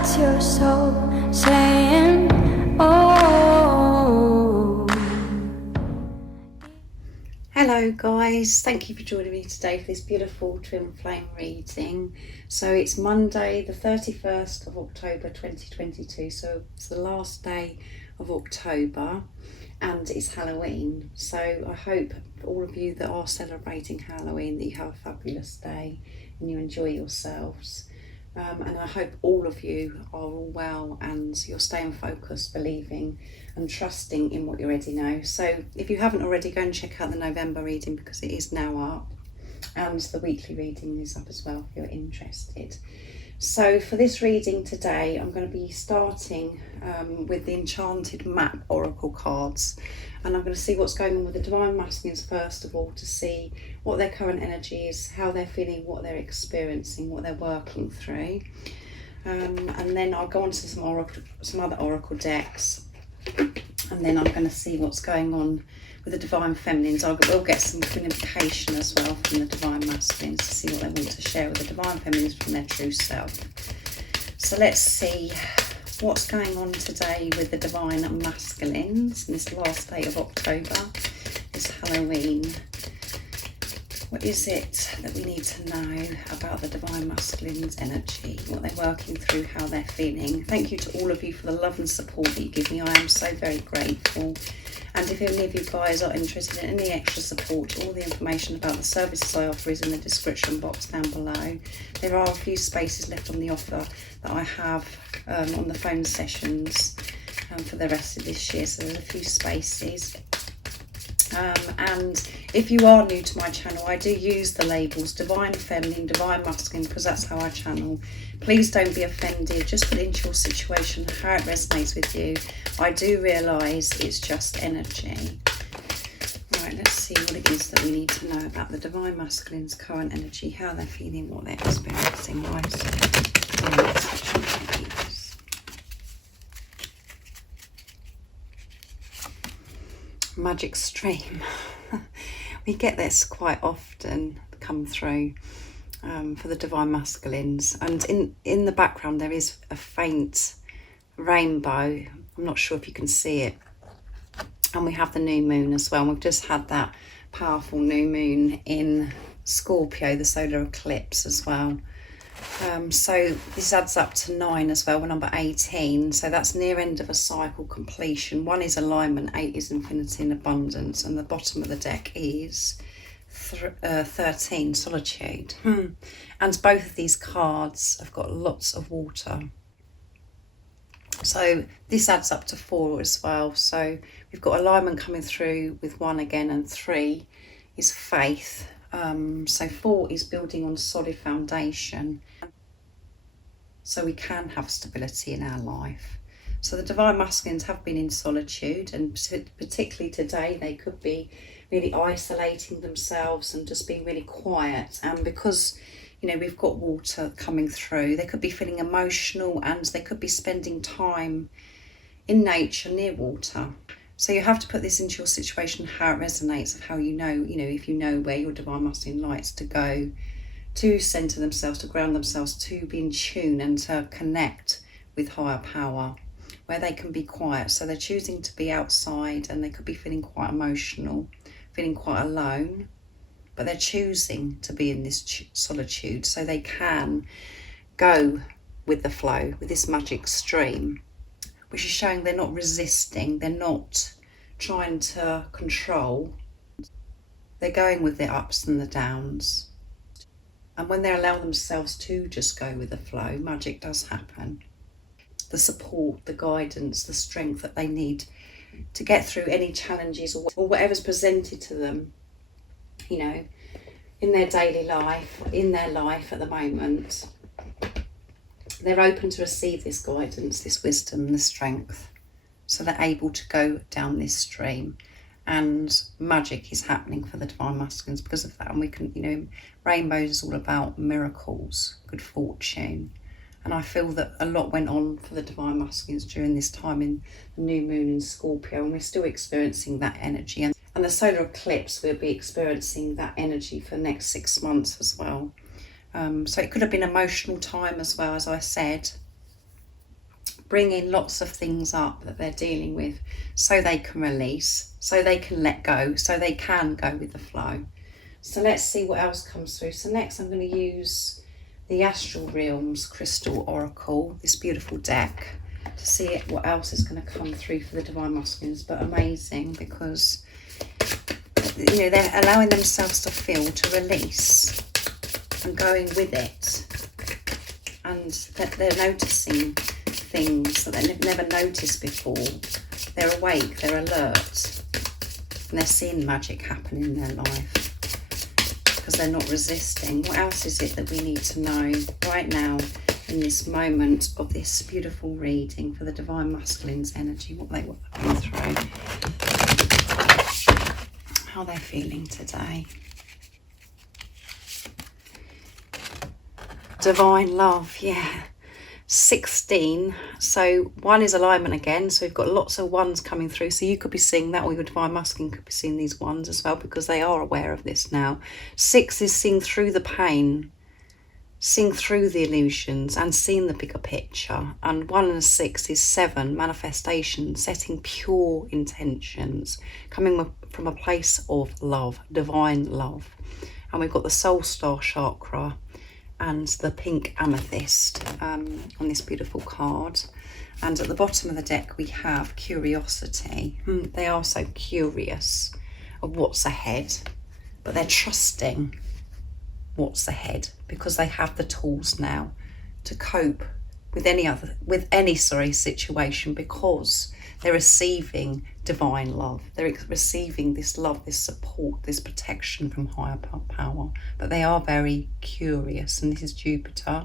That's your soul saying, oh. Hello guys, thank you for joining me today for this beautiful twin flame reading. So it's Monday the 31st of October 2022, so it's the last day of October and it's Halloween. So I hope for all of you that are celebrating Halloween that you have a fabulous day and you enjoy yourselves. And I hope all of you are all well and you're staying focused, believing and trusting in what you already know. So if you haven't already, go and check out the November reading because it is now up, and the weekly reading is up as well if you're interested. So for this reading today, I'm going to be starting with the Enchanted Map Oracle cards, and I'm going to see what's going on with the Divine Masculines first of all, to see what their current energy is, how they're feeling, what they're experiencing, what they're working through, and then I'll go on to some other Oracle decks, and then I'm going to see what's going on with the Divine Feminines. I will get some communication as well from the Divine Masculines to see what they want to share with the Divine Feminines from their true self. So let's see what's going on today with the Divine Masculines in this last day of October, this Halloween. What is it that we need to know about the Divine Masculine's energy, what they're working through, how they're feeling? Thank you to all of you for the love and support that you give me. I am so very grateful. And if any of you guys are interested in any extra support, all the information about the services I offer is in the description box down below. There are a few spaces left on the offer that I have on the phone sessions for the rest of this year, so there's a few spaces. And if you are new to my channel, I do use the labels Divine Feminine, Divine Masculine, because that's how I channel. Please don't be offended, just put it into your situation, how it resonates with you. I do realise it's just energy. Right, let's see what it is that we need to know about the Divine Masculine's current energy, how they're feeling, what they're experiencing. Magic Stream. We get this quite often come through for the Divine Masculines, and in the background there is a faint rainbow. I'm not sure if you can see it, and we have the new moon as well, and we've just had that powerful new moon in Scorpio, the solar eclipse as well. So this adds up to 9 as well. We're number 18, so that's near end of a cycle completion. 1 is alignment, 8 is infinity and abundance, and the bottom of the deck is 13, solitude. And both of these cards have got lots of water, so this adds up to 4 as well. So we've got alignment coming through with 1 again, and 3 is faith. So 4 is building on solid foundation, so we can have stability in our life. So the Divine Masculines have been in solitude, and particularly today they could be really isolating themselves and just being really quiet. And because, you know, we've got water coming through, they could be feeling emotional, and they could be spending time in nature near water. So you have to put this into your situation, how it resonates, of how you know, if you know where your Divine Masculine likes to go to centre themselves, to ground themselves, to be in tune and to connect with higher power, where they can be quiet. So they're choosing to be outside, and they could be feeling quite emotional, feeling quite alone, but they're choosing to be in this solitude so they can go with the flow, with this magic stream, which is showing they're not resisting, they're not trying to control, they're going with the ups and the downs. And when they allow themselves to just go with the flow, magic does happen. The support, the guidance, the strength that they need to get through any challenges or whatever's presented to them, in their daily life, in their life at the moment, they're open to receive this guidance, this wisdom, this strength, so they're able to go down this stream. And magic is happening for the Divine Masculines because of that. And we can, rainbows is all about miracles, good fortune. And I feel that a lot went on for the Divine Masculines during this time in the new moon in Scorpio, and we're still experiencing that energy. And the solar eclipse, we'll be experiencing that energy for the next 6 months as well. So it could have been an emotional time as well, as I said. bringing lots of things up that they're dealing with so they can release, so they can let go, so they can go with the flow. So let's see what else comes through. So next I'm going to use the Astral Realms Crystal Oracle, this beautiful deck, to see what else is going to come through for the Divine Masculines. But amazing, because they're allowing themselves to feel, to release, and going with it, and that they're noticing things that they've never noticed before. They're awake, they're alert, and they're seeing magic happen in their life because they're not resisting. What else is it that we need to know right now in this moment of this beautiful reading for the Divine Masculine's energy, what they were going through, how they're feeling today? Divine love, yeah. 16, so 1 is alignment again, so we've got lots of 1s coming through, so you could be seeing that, or your Divine Masculine could be seeing these 1s as well, because they are aware of this now. 6 is seeing through the pain, seeing through the illusions and seeing the bigger picture. And 1 and 6 is 7, manifestation, setting pure intentions, coming from a place of love, divine love. And we've got the soul star chakra and the pink amethyst on this beautiful card. And at the bottom of the deck we have curiosity. They are so curious of what's ahead, but they're trusting what's ahead because they have the tools now to cope with any situation, because they're receiving divine love. They're receiving this love, this support, this protection from higher power. But they are very curious, and this is Jupiter.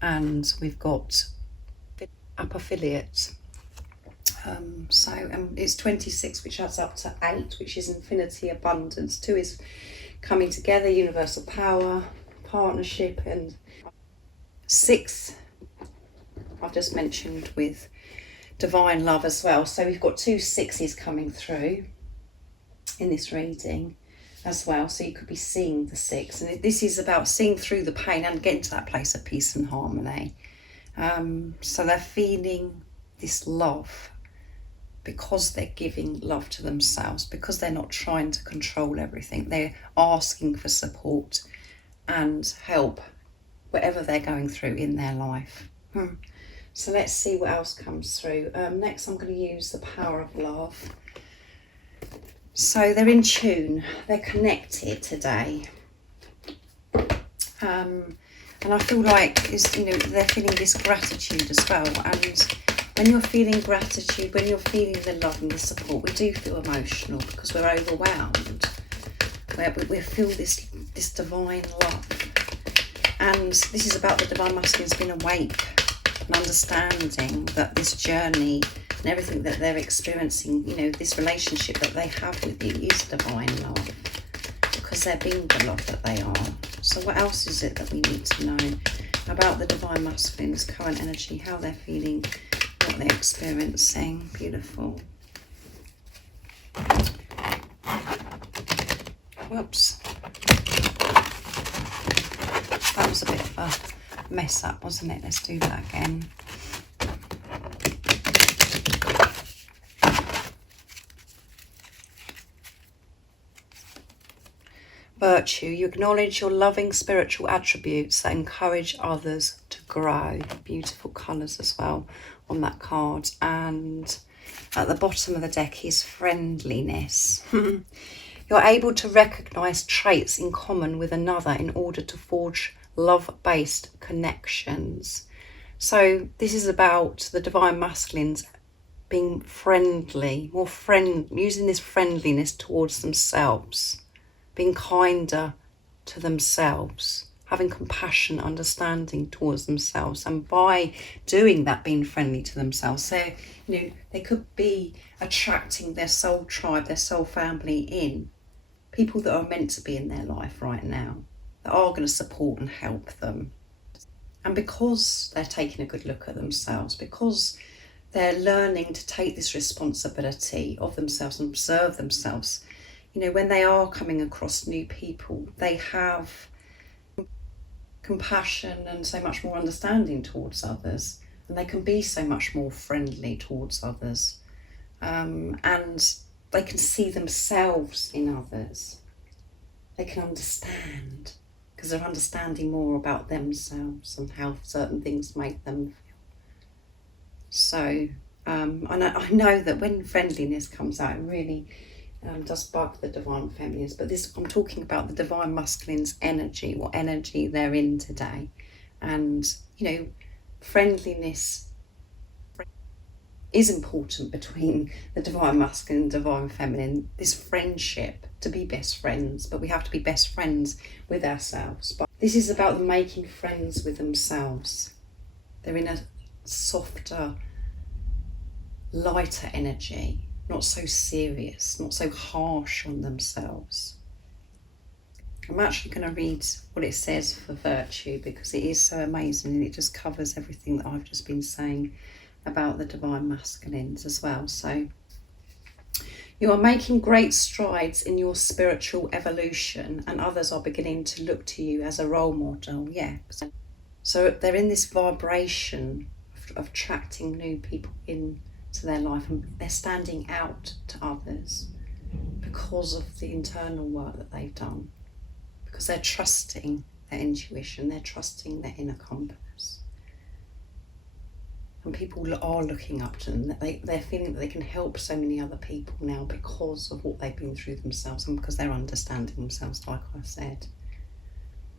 And we've got apophiliate. It's 26, which adds up to 8, which is infinity, abundance. 2 is coming together, universal power, partnership, and 6 I've just mentioned with divine love as well. So we've got 2 6s coming through in this reading as well. So you could be seeing the 6, and this is about seeing through the pain and getting to that place of peace and harmony. So they're feeling this love because they're giving love to themselves, because they're not trying to control everything. They're asking for support and help, whatever they're going through in their life. So let's see what else comes through. Next I'm going to use the power of love. So they're in tune, they're connected today. And I feel like they're feeling this gratitude as well. And when you're feeling gratitude, when you're feeling the love and the support, we do feel emotional because we're overwhelmed. We feel this divine love. And this is about the Divine Masculine's been awake and understanding that this journey and everything that they're experiencing, this relationship that they have with you is divine love, because they're being the love that they are. So what else is it that we need to know about the Divine Masculine's current energy, how they're feeling, what they're experiencing? Beautiful. Whoops. That was a bit of a mess up, wasn't it? Let's do that again. Virtue. You acknowledge your loving spiritual attributes that encourage others to grow. Beautiful colours as well on that card. And at the bottom of the deck is friendliness. You're able to recognise traits in common with another in order to forge love-based connections. So this is about the Divine Masculines being friendly, using this friendliness towards themselves, being kinder to themselves, having compassion, understanding towards themselves. And by doing that, being friendly to themselves, they could be attracting their soul tribe, their soul family in, people that are meant to be in their life right now, that are going to support and help them. And because they're taking a good look at themselves, because they're learning to take this responsibility of themselves and observe themselves, when they are coming across new people, they have compassion and so much more understanding towards others. and they can be so much more friendly towards others, and they can see themselves in others. They can understand, because they're understanding more about themselves and how certain things make them feel. So I know that when friendliness comes out, it really does bug the divine feminines, but I'm talking about the divine masculines energy, what energy they're in today. And friendliness is important between the divine masculine and divine feminine, this friendship, to be best friends, but we have to be best friends with ourselves. But this is about them making friends with themselves. They're in a softer, lighter energy, not so serious, not so harsh on themselves. I'm actually going to read what it says for virtue, because it is so amazing and it just covers everything that I've just been saying about the divine masculines as well. So, you are making great strides in your spiritual evolution, and others are beginning to look to you as a role model. Yeah. So they're in this vibration of attracting new people into their life, and they're standing out to others because of the internal work that they've done, because they're trusting their intuition, they're trusting their inner compass. And people are looking up to them. They're feeling that they can help so many other people now because of what they've been through themselves, and because they're understanding themselves, like I said.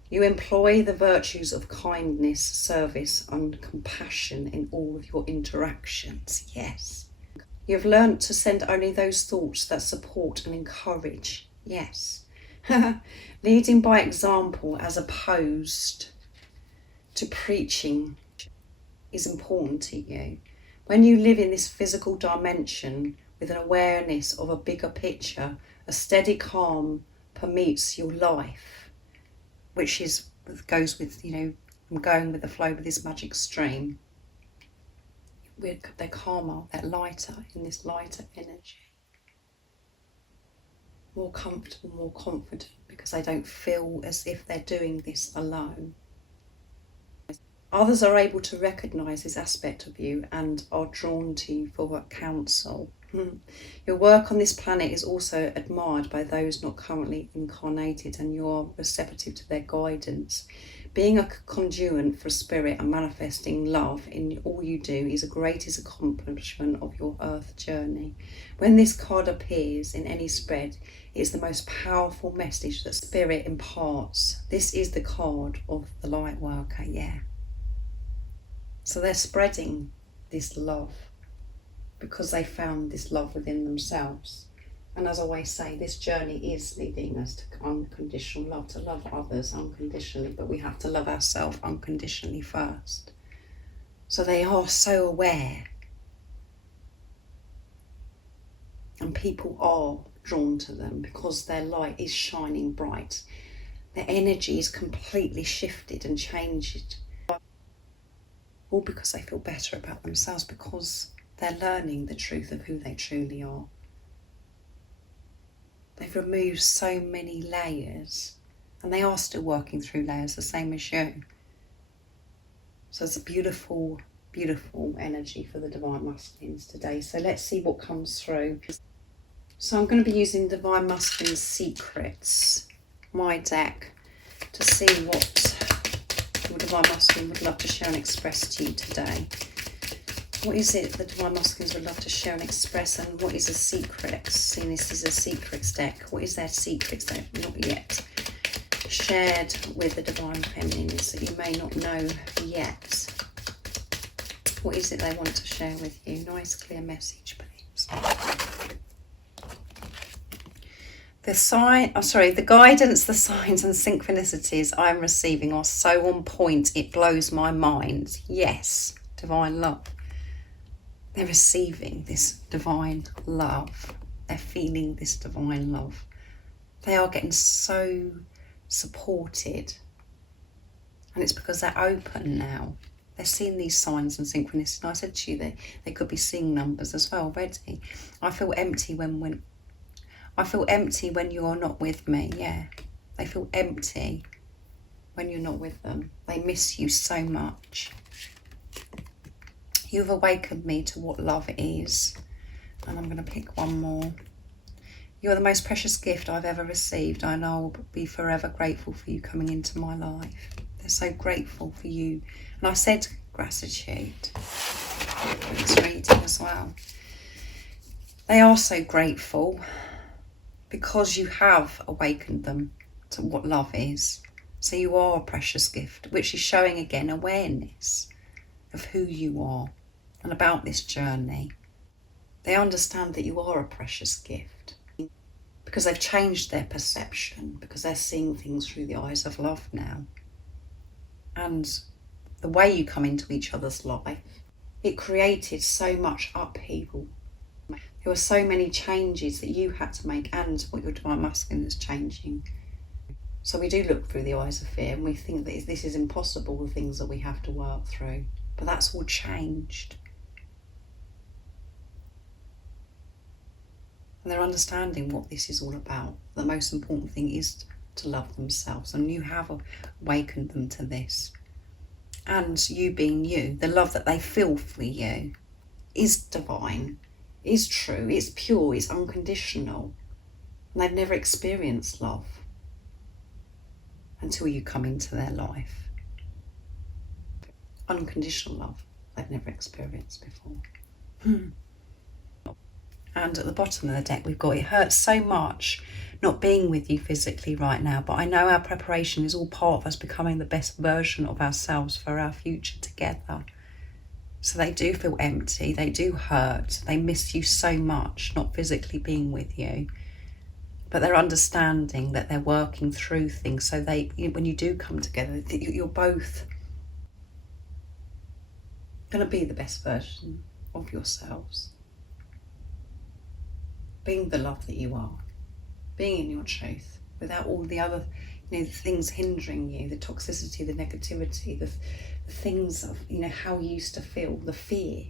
You employ the virtues of kindness, service, and compassion in all of your interactions. Yes. You have learnt to send only those thoughts that support and encourage. Yes. Leading by example as opposed to preaching is important to you. When you live in this physical dimension with an awareness of a bigger picture, a steady calm permeates your life, which goes with, I'm going with the flow with this magic stream. They're calmer, they're lighter, in this lighter energy. More comfortable, more confident, because they don't feel as if they're doing this alone. Others are able to recognise this aspect of you and are drawn to you for counsel. Your work on this planet is also admired by those not currently incarnated, and you are receptive to their guidance. Being a conduit for spirit and manifesting love in all you do is the greatest accomplishment of your earth journey. When this card appears in any spread, it is the most powerful message that spirit imparts. This is the card of the light worker, yeah. So they're spreading this love because they found this love within themselves. And as I always say, this journey is leading us to unconditional love, to love others unconditionally, but we have to love ourselves unconditionally first. So they are so aware. And people are drawn to them because their light is shining bright. Their energy is completely shifted and changed. All because they feel better about themselves, because they're learning the truth of who they truly are. They've removed so many layers, and they are still working through layers, the same as you. So it's a beautiful, beautiful energy for the divine masculines today. So let's see what comes through. So I'm going to be using Divine Masculine Secrets, my deck, to see what the Divine Masculine would love to share and express to you today. What is it the Divine Masculines would love to share and express, and what is a secret? Seeing this is a secrets deck, what is their secrets that have not yet shared with the Divine Feminines that you may not know yet? What is it they want to share with you? Nice clear message, please. The guidance, the signs and synchronicities I'm receiving are so on point, it blows my mind. Yes, divine love. They're receiving this divine love. They're feeling this divine love. They are getting so supported. And it's because they're open now. They're seeing these signs and synchronicities. And I said to you that they could be seeing numbers as well already. I feel empty when you're not with me, yeah. They feel empty when you're not with them. They miss you so much. You've awakened me to what love is. And I'm going to pick one more. You're the most precious gift I've ever received. I know I will be forever grateful for you coming into my life. They're so grateful for you. And I said gratitude for this reading as well. They are so grateful because you have awakened them to what love is. So you are a precious gift, which is showing again awareness of who you are and about this journey. They understand that you are a precious gift because they've changed their perception, because they're seeing things through the eyes of love now. And the way you come into each other's life, it created so much upheaval. There were so many changes that you had to make, and what your divine masculine is changing. So we do look through the eyes of fear and we think that this is impossible, the things that we have to work through. But that's all changed. And they're understanding what this is all about. The most important thing is to love themselves, and you have awakened them to this. And you being you, the love that they feel for you is divine, is true, it's pure, it's unconditional. And they've never experienced love until you come into their life. Unconditional love they've never experienced before. And at the bottom of the deck we've got, it hurts so much not being with you physically right now, but I know our preparation is all part of us becoming the best version of ourselves for our future together. So they do feel empty, they do hurt, they miss you so much not physically being with you. But they're understanding that they're working through things, so when you do come together, you're both going to be the best version of yourselves. Being the love that you are, being in your truth, without all the other things hindering you, the toxicity, the negativity, the things of how you used to feel, the fear.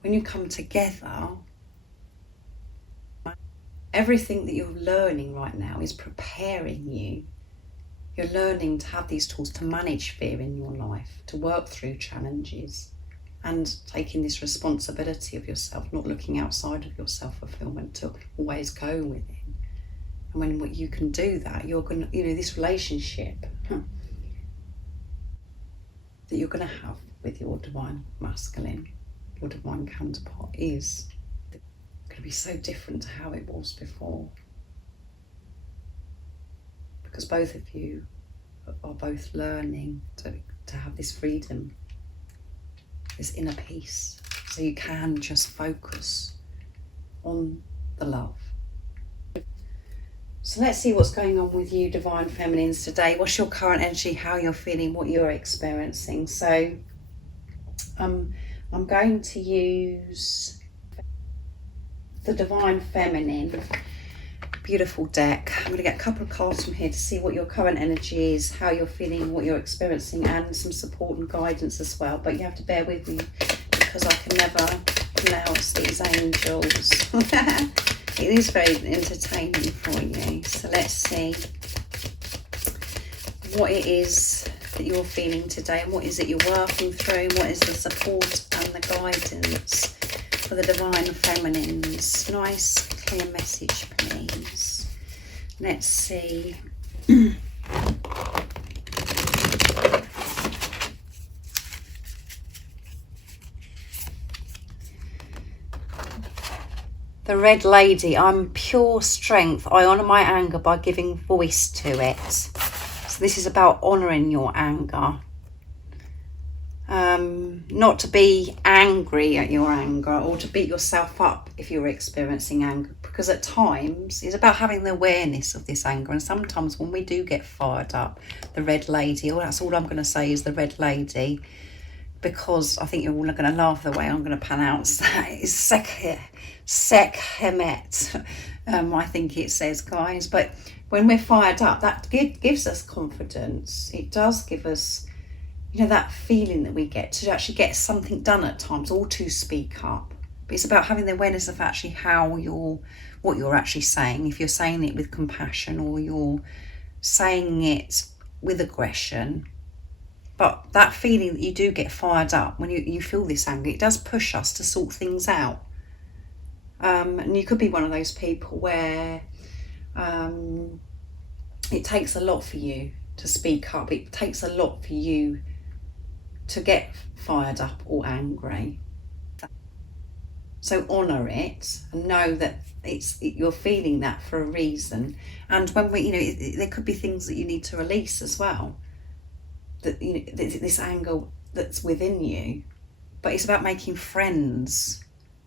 When you come together, everything that you're learning right now is preparing you. You're learning to have these tools to manage fear in your life, to work through challenges, and taking this responsibility of yourself, not looking outside of your self-fulfillment, to always go within. And when you can do that, you're going to, this relationship that you're going to have with your divine masculine, your divine counterpart, is going to be so different to how it was before. Because both of you are both learning to have this freedom, this inner peace, so you can just focus on the love. So let's see what's going on with you, divine feminines, today. What's your current energy, how you're feeling, what you're experiencing. So I'm going to use the divine feminine, beautiful deck. I'm going to get a couple of cards from here to see what your current energy is, how you're feeling, what you're experiencing, and some support and guidance as well. But you have to bear with me because I can never pronounce these angels. It is very entertaining for you. So let's see what it is that you're feeling today, and what is it you're working through, what is the support and the guidance for the divine feminines. Nice clear message, please. Let's see. The Red Lady. I'm pure strength. I honour my anger by giving voice to it. So this is about honouring your anger. Not to be angry at your anger or to beat yourself up if you're experiencing anger, because at times it's about having the awareness of this anger. And sometimes when we do get fired up, the Red Lady, that's all I'm going to say is the Red Lady, because I think you're all going to laugh the way I'm going to pronounce that. It's Sekhmet, I think it says, guys. But when we're fired up, that gives us confidence. It does give us, that feeling that we get to actually get something done at times, or to speak up. But it's about having the awareness of actually what you're actually saying. If you're saying it with compassion or you're saying it with aggression, But that feeling that you do get fired up when you feel this anger, it does push us to sort things out. And you could be one of those people where it takes a lot for you to speak up. It takes a lot for you to get fired up or angry. So honour it and know that you're feeling that for a reason. And when there could be things that you need to release as well. That this anger that's within you, but it's about making friends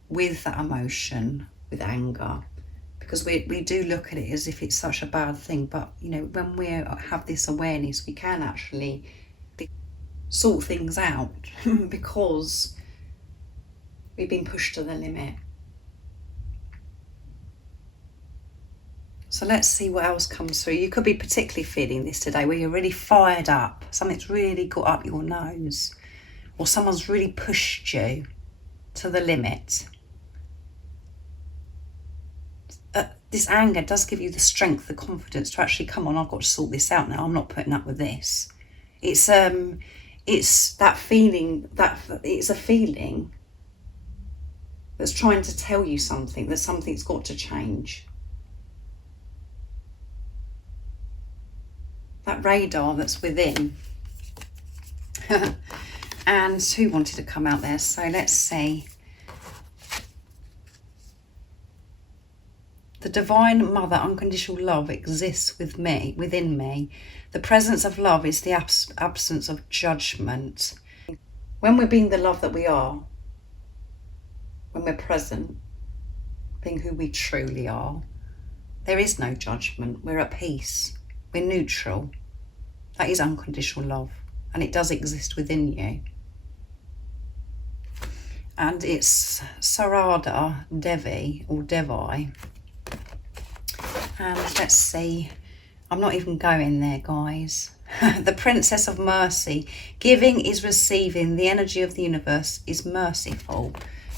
with that emotion, with anger, because we do look at it as if it's such a bad thing. But when we have this awareness, we can actually sort things out because we've been pushed to the limit. So let's see what else comes through. You could be particularly feeling this today, where you're really fired up. Something's really got up your nose, or someone's really pushed you to the limit. This anger does give you the strength, the confidence to actually, come on, I've got to sort this out now. I'm not putting up with this. It's that feeling, it's a feeling that's trying to tell you something, that something's got to change. That radar that's within. And who wanted to come out there? So let's see. The divine mother unconditional love exists within me. The presence of love is the absence of judgment. When we're being the love that we are, when we're present, being who we truly are, there is no judgment. We're at peace. We're neutral. That is unconditional love, and it does exist within you. And it's Sarada Devi or Devi. And let's see. I'm not even going there, guys. The Princess of Mercy. Giving is receiving. The energy of the universe is merciful.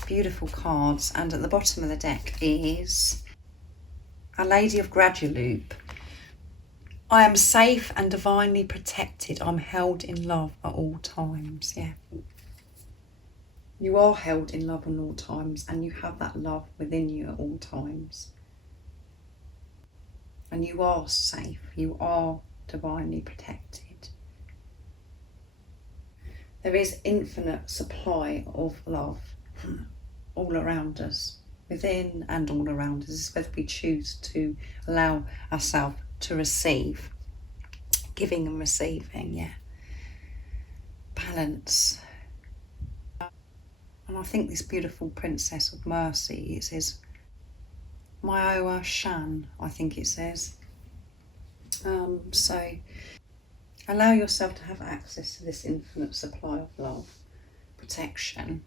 Beautiful cards. And at the bottom of the deck is a Lady of Guadalupe. I am safe and divinely protected. I'm held in love at all times. Yeah. You are held in love at all times, and you have that love within you at all times. And you are safe. You are divinely protected. There is infinite supply of love all around us, within and all around us. It's whether we choose to allow ourselves to receive. Giving and receiving, yeah. Balance. And I think this beautiful Princess of Mercy, it says, Myoa Shan, I think it says. So allow yourself to have access to this infinite supply of love, protection.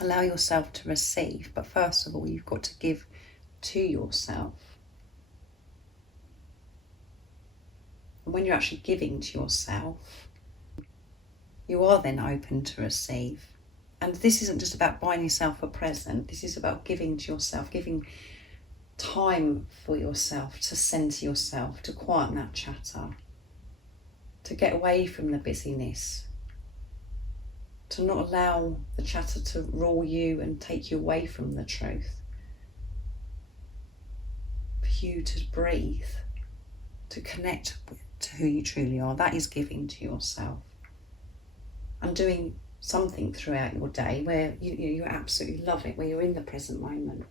Allow yourself to receive, but first of all, you've got to give to yourself. And when you're actually giving to yourself, you are then open to receive. And this isn't just about buying yourself a present. This is about giving to yourself, giving time for yourself, to centre yourself, to quieten that chatter, to get away from the busyness, to not allow the chatter to rule you and take you away from the truth. For you to breathe, to connect to who you truly are. That is giving to yourself. And doing something throughout your day where you absolutely love it, where you're in the present moment.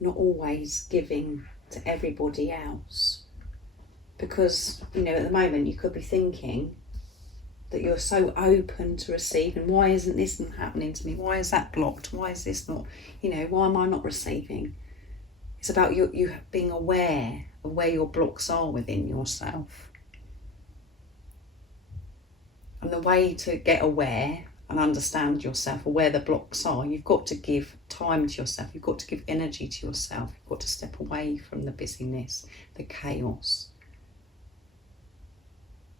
Not always giving to everybody else. Because, at the moment you could be thinking that you're so open to receive, and why isn't this happening to me? Why is that blocked? Why is this not, why am I not receiving? It's about you being aware of where your blocks are within yourself. And the way to get aware and understand yourself, or where the blocks are, you've got to give time to yourself. You've got to give energy to yourself. You've got to step away from the busyness, the chaos.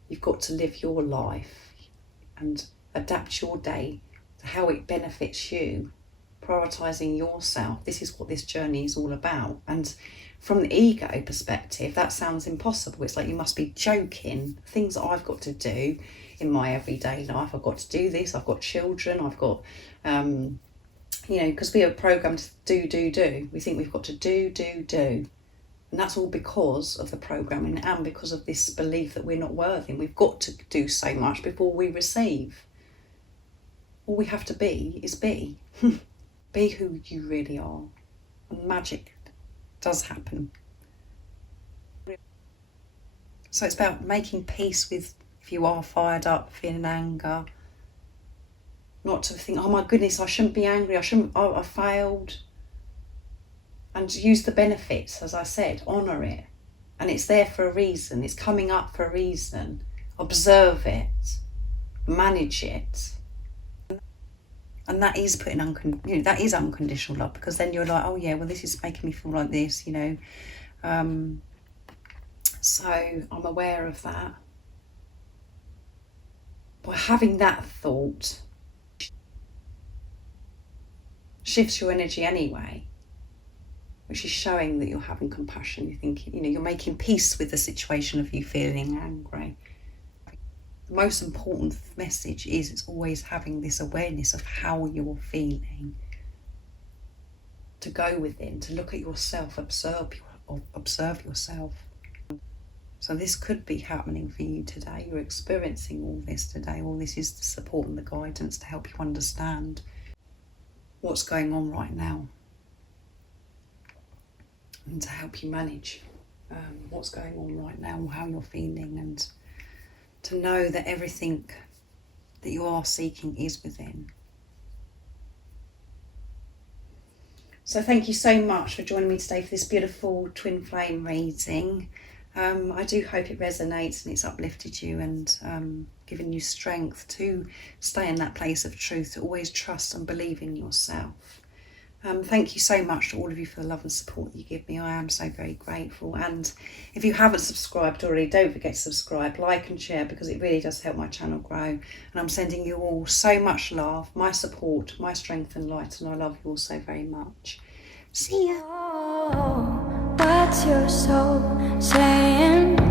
You've got to live your life and adapt your day to how it benefits you prioritising yourself. This is what this journey is all about. And from the ego perspective, that sounds impossible. It's like, you must be joking. Things that I've got to do in my everyday life, I've got to do this, I've got children, I've got, you know, because we are programmed to do. We think we've got to do. And that's all because of the programming and because of this belief that we're not worthy. We've got to do so much before we receive. All we have to be is be. Be who you really are. And magic does happen. So it's about making peace with, if you are fired up, feeling anger, not to think, oh my goodness, I shouldn't be angry, I failed. And use the benefits, as I said, honour it. And it's there for a reason, it's coming up for a reason. Observe it, manage it. And that is putting that is unconditional love, because then you're like, oh yeah, well, this is making me feel like this, you know. So I'm aware of that. By having that thought, shifts your energy anyway, which is showing that you're having compassion. You're thinking, you know, you're making peace with the situation of you feeling angry. The most important message is it's always having this awareness of how you're feeling. To go within, to look at yourself, observe yourself. So this could be happening for you today. You're experiencing all this today. All this is the support and the guidance to help you understand what's going on right now, and to help you manage what's going on right now, how you're feeling, and to know that everything that you are seeking is within. So thank you so much for joining me today for this beautiful twin flame reading. I do hope it resonates and it's uplifted you and given you strength to stay in that place of truth, to always trust and believe in yourself. Thank you so much to all of you for the love and support you give me. I am so very grateful. And if you haven't subscribed already, don't forget to subscribe, like and share, because it really does help my channel grow. And I'm sending you all so much love, my support, my strength and light, and I love you all so very much. See ya. Oh, what's your soul saying?